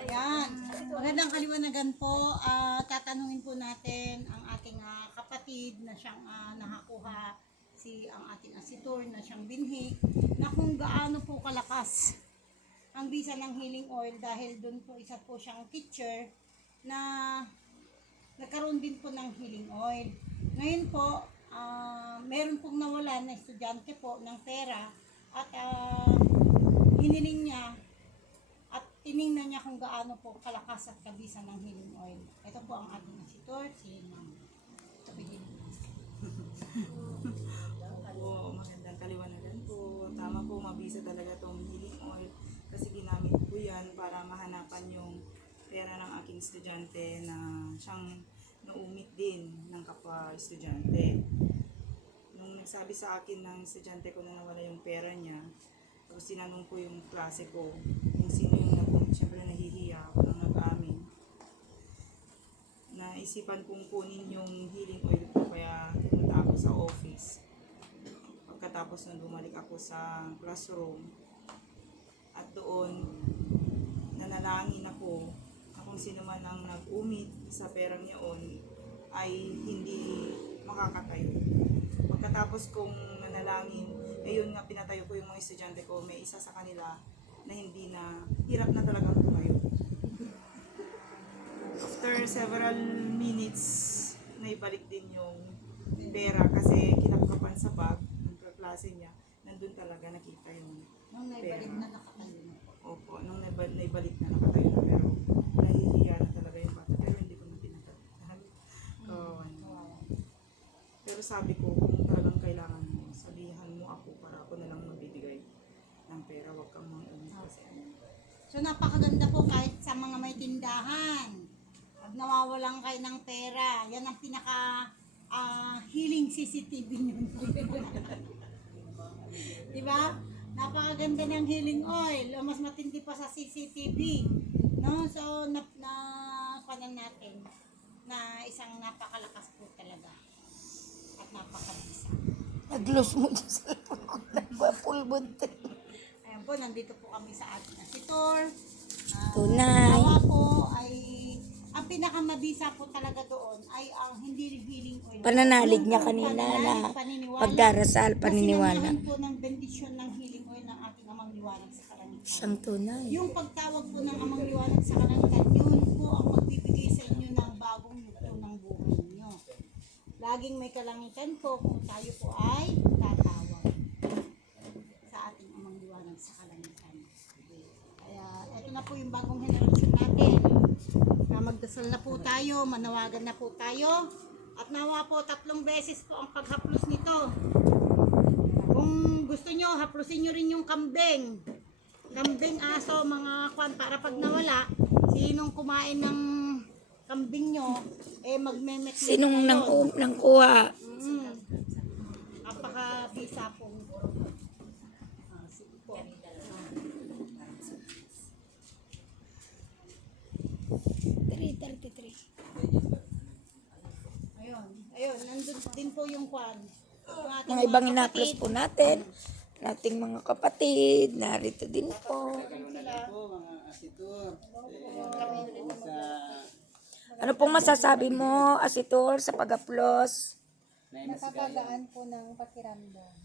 Ayan. Magandang kaliwanagan po. Ah, tatanungin po natin ang ating ah, kapatid na siyang ah, nakakuha si ang ating asitor na siyang binhi na kung gaano po kalakas ang bisa ng healing oil dahil doon po isa po siyang teacher na nagkaroon din po ng healing oil. Ngayon po, ah, meron pong nawalan na estudyante po ng pera at ah, hiniling niya tiningnan niya kung gaano po kalakas at kabisa ng healing oil. Ito po ang ating asitor, si Ma'am. Mo. po, magandang kaliwanagan po. Tama po, mabisa talaga tong healing oil kasi ginamit po yan para mahanapan yung pera ng aking estudyante na siyang naumit din ng kapwa estudyante. Nung nagsabi sa akin ng estudyante ko na nawala yung pera niya, tapos sinanong ko yung klase ko, kung sino yung siyempre nahihiya ako nang nag-amin. Naisipan kong kunin yung healing oil ko kaya pumunta ako sa office pagkatapos nung bumalik ako sa classroom at doon nanalangin ako na kung sino man ang nag-umit sa perang niyon ay hindi makakatayo. Pagkatapos kong nanalangin, ayun nga pinatayo ko yung mga estudyante ko, may isa sa kanila na hindi na, hirap na talagang tumayo. After several minutes, naibalik din yung pera kasi kinapkapan sa bag ng klase niya, nandun talaga nakita yung Nung naibalik na nakatayo na po. Opo, nung naibalik, naibalik na nakatayo na pero nahihiya na talaga yung bata pero hindi ko na tinatagtahan. Kawawa niya. Kawawa. Pero sabi ko, kung talagang kailangan mo, sabihan mo ako para ako na lang magbibigay ng pera, wag kang mang-umit kasi ano. So napakaganda po kahit sa mga may tindahan. Pag nawawalan kayo ng pera, yan ang pinaka ah, healing CCTV nyo. Di ba? Napakaganda ng healing oil. O, Mas matindi pa sa CCTV. No? So, na, na panan natin na isang napakalakas po talaga. At napakabisa. Nag-lose mo dyan sa cellphone ko. Nagpapulbon. Ayan po, nandito po kami sa ating asitor. Ah, Tunay. Nawa po ay, ang pinakamabisa po talaga doon ay ang hindi healing oil. Pananalig niya kanina na pananalig, paniniwala. pagdarasal, paniniwala. sinamahan po ng bendisyon ng healing oil ng ating amang liwanag sa kalangitan. Siyang tunay. Yung pagtawag po ng amang liwanag sa kalangitan, yun po ang magbibigay sa inyo ng bagong yugto ng buhay ninyo. Laging may kalangitan po kung tayo po ay tatawag sa ating amang liwanag sa kalangitan. Po yung bagong henerasyon natin. Na magdasal na po tayo, manawagan na po tayo. At nawa po tatlong beses po ang paghaplos nito. Kung gusto nyo, haplusin nyo rin yung kambing. Kambing, aso, mga kwan, para pag nawala, sinong kumain ng kambing nyo, eh magmemek Sinong nang, nang kuha? Mm. Napaka-bisa po. Ah, sige po. 333. Ayun. Ayun, din po yung kwan. Mga ibang ina-upload po natin. Nating mga kapatid. Narito din po. Ano pong masasabi mo, Asitor, sa pag-upload? Nakapagaan po ng pakiramdam.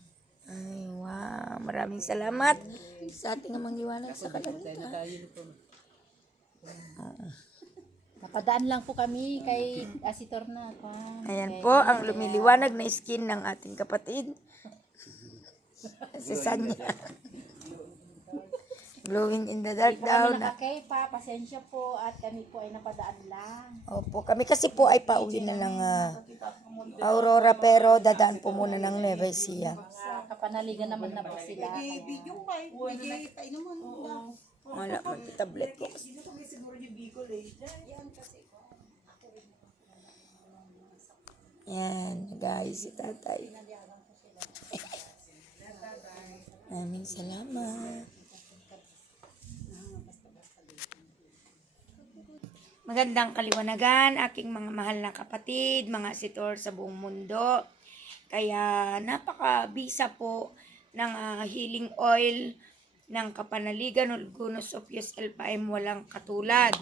Ay, wow. Maraming salamat sa ating amang liwanag sa kalangitan. Napadaan lang po kami kay Asitor na. Kwan. Ayan po, ang lumiliwanag na skin ng ating kapatid. Si Sanya. Glowing in the dark Hindi daw na. nakakay pa. Pasensya po at kami po ay napadaan lang. Opo, kami kasi po ay pauwi na ng ah, Aurora pero dadaan po muna ng Nueva Ecija. Kapanaligan naman na po sila. May video pa eh. May painuman mo. Wala, magti-tablet ko. Dito kami siguro yung Bicol eh. Yan, guys, si tatay. Maraming salamat. Magandang kaliwanagan, aking mga mahal na kapatid, mga sitor sa buong mundo. Kaya napaka-bisa po ng ah, healing oil ng kapanaligan o Gunos Ophius LPM walang katulad.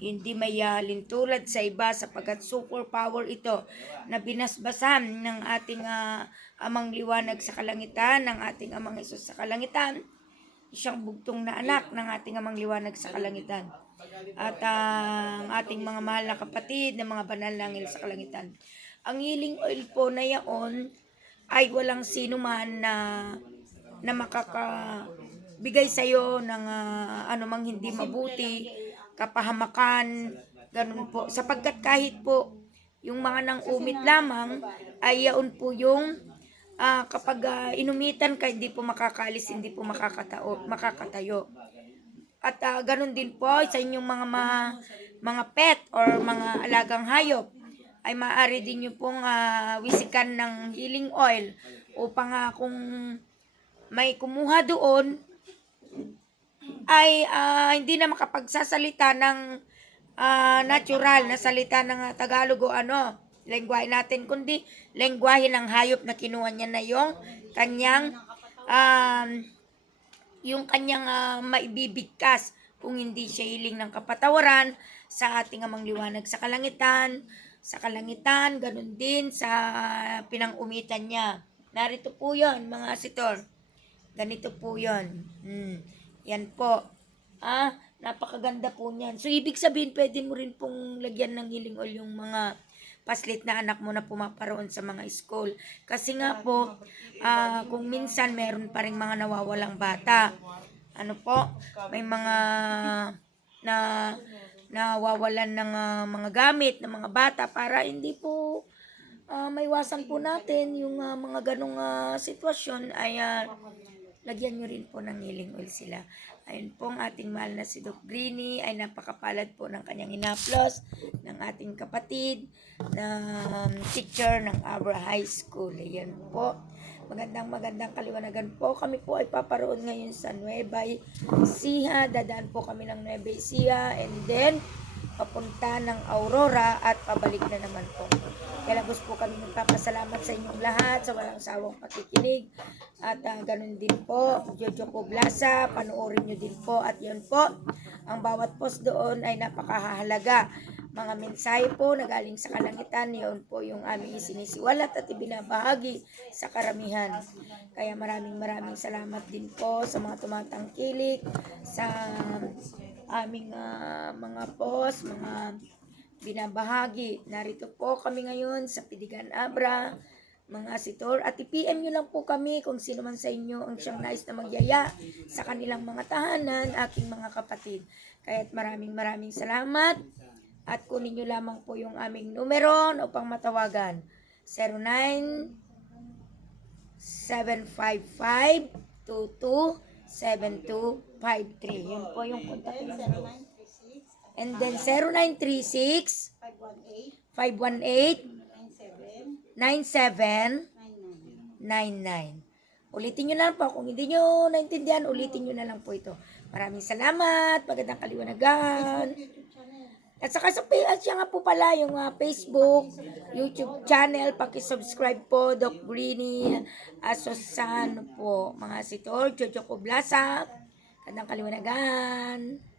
Hindi may halin tulad sa iba sapagkat superpower ito na binasbasan ng ating ah, amang liwanag sa kalangitan, ng ating amang Isus sa kalangitan, siyang bugtong na anak ng ating amang liwanag sa kalangitan. At ah, ang ating mga mahal na kapatid ng mga banal na anghel sa kalangitan. Ang healing oil po na yaon ay walang sino man na na makakabigay sa iyo ng ah, anumang hindi mabuti, kapahamakan, ganun po. Sapagkat kahit po yung mga nang umit lamang ay yaon po yung ah, kapag ah, inumitan ka hindi po makakalis, hindi po makakatao, makakatayo. At ah, ganun din po sa inyong mga ma- mga pet or mga alagang hayop ay maaari din nyo pong ah, wisikan ng healing oil upang ah, kung may kumuha doon ay ah, hindi na makapagsasalita ng ah, natural na salita ng ah, Tagalog o ano, lengguwahe natin, kundi lengguwahe ng hayop na kinuha niya na yung kanyang um, yung kanyang ah, maibibigkas kung hindi siya hiling ng kapatawaran sa ating amang liwanag sa kalangitan, sa kalangitan, ganun din sa pinangumitan niya. Narito po yon mga asitor. Ganito po yon. Hmm. Yan po. Ah, napakaganda po niyan. So, ibig sabihin, pwede mo rin pong lagyan ng healing oil yung mga paslit na anak mo na pumaparoon sa mga school. Kasi nga po, ah, kung minsan meron pa rin mga nawawalang bata. Ano po, may mga na nawawalan ng ah, mga gamit ng mga bata para hindi po ah, maiwasan po natin yung ah, mga ganong ah, sitwasyon ay ah, lagyan nyo rin po ng healing oil sila. Ayun po ang ating mahal na si Doc Greeny ay napakapalad po ng kanyang inaplos ng ating kapatid na teacher ng Abra High School. Ayan po. Magandang magandang kaliwanagan po. Kami po ay paparoon ngayon sa Nueva Ecija. Dadaan po kami ng Nueva Ecija and then papunta ng Aurora at pabalik na naman po. Kaya labos po kami magpapasalamat sa inyong lahat sa walang sawang pakikinig. At ah, ganun din po, Jojo Coblasa, panoorin nyo din po. At yun po, ang bawat post doon ay napakahalaga. Mga mensahe po na galing sa kalangitan, yun po yung aming isinisiwalat at ibinabahagi sa karamihan. Kaya maraming maraming salamat din po sa mga tumatangkilik, sa aming ah, mga post, mga binabahagi. Narito po kami ngayon sa Pidigan Abra, mga asitor. At i-PM nyo lang po kami kung sino man sa inyo ang siyang nais na magyaya sa kanilang mga tahanan, aking mga kapatid. Kaya't maraming maraming salamat. At kunin nyo lamang po yung aming numero upang matawagan. 09 755 22 7253. Yun po yung contact number. 0936 And then 0936 518 518 97 97 99. 99. Ulitin nyo lang po. Kung hindi nyo naintindihan, ulitin nyo na lang po ito. Maraming salamat. Magandang kaliwanagan. At saka sa at siya nga po pala yung ah, Facebook, YouTube channel, paki-subscribe po Doc Greeny Asosano po mga sitor, Jojo Coblasa. Magandang kaliwanagan.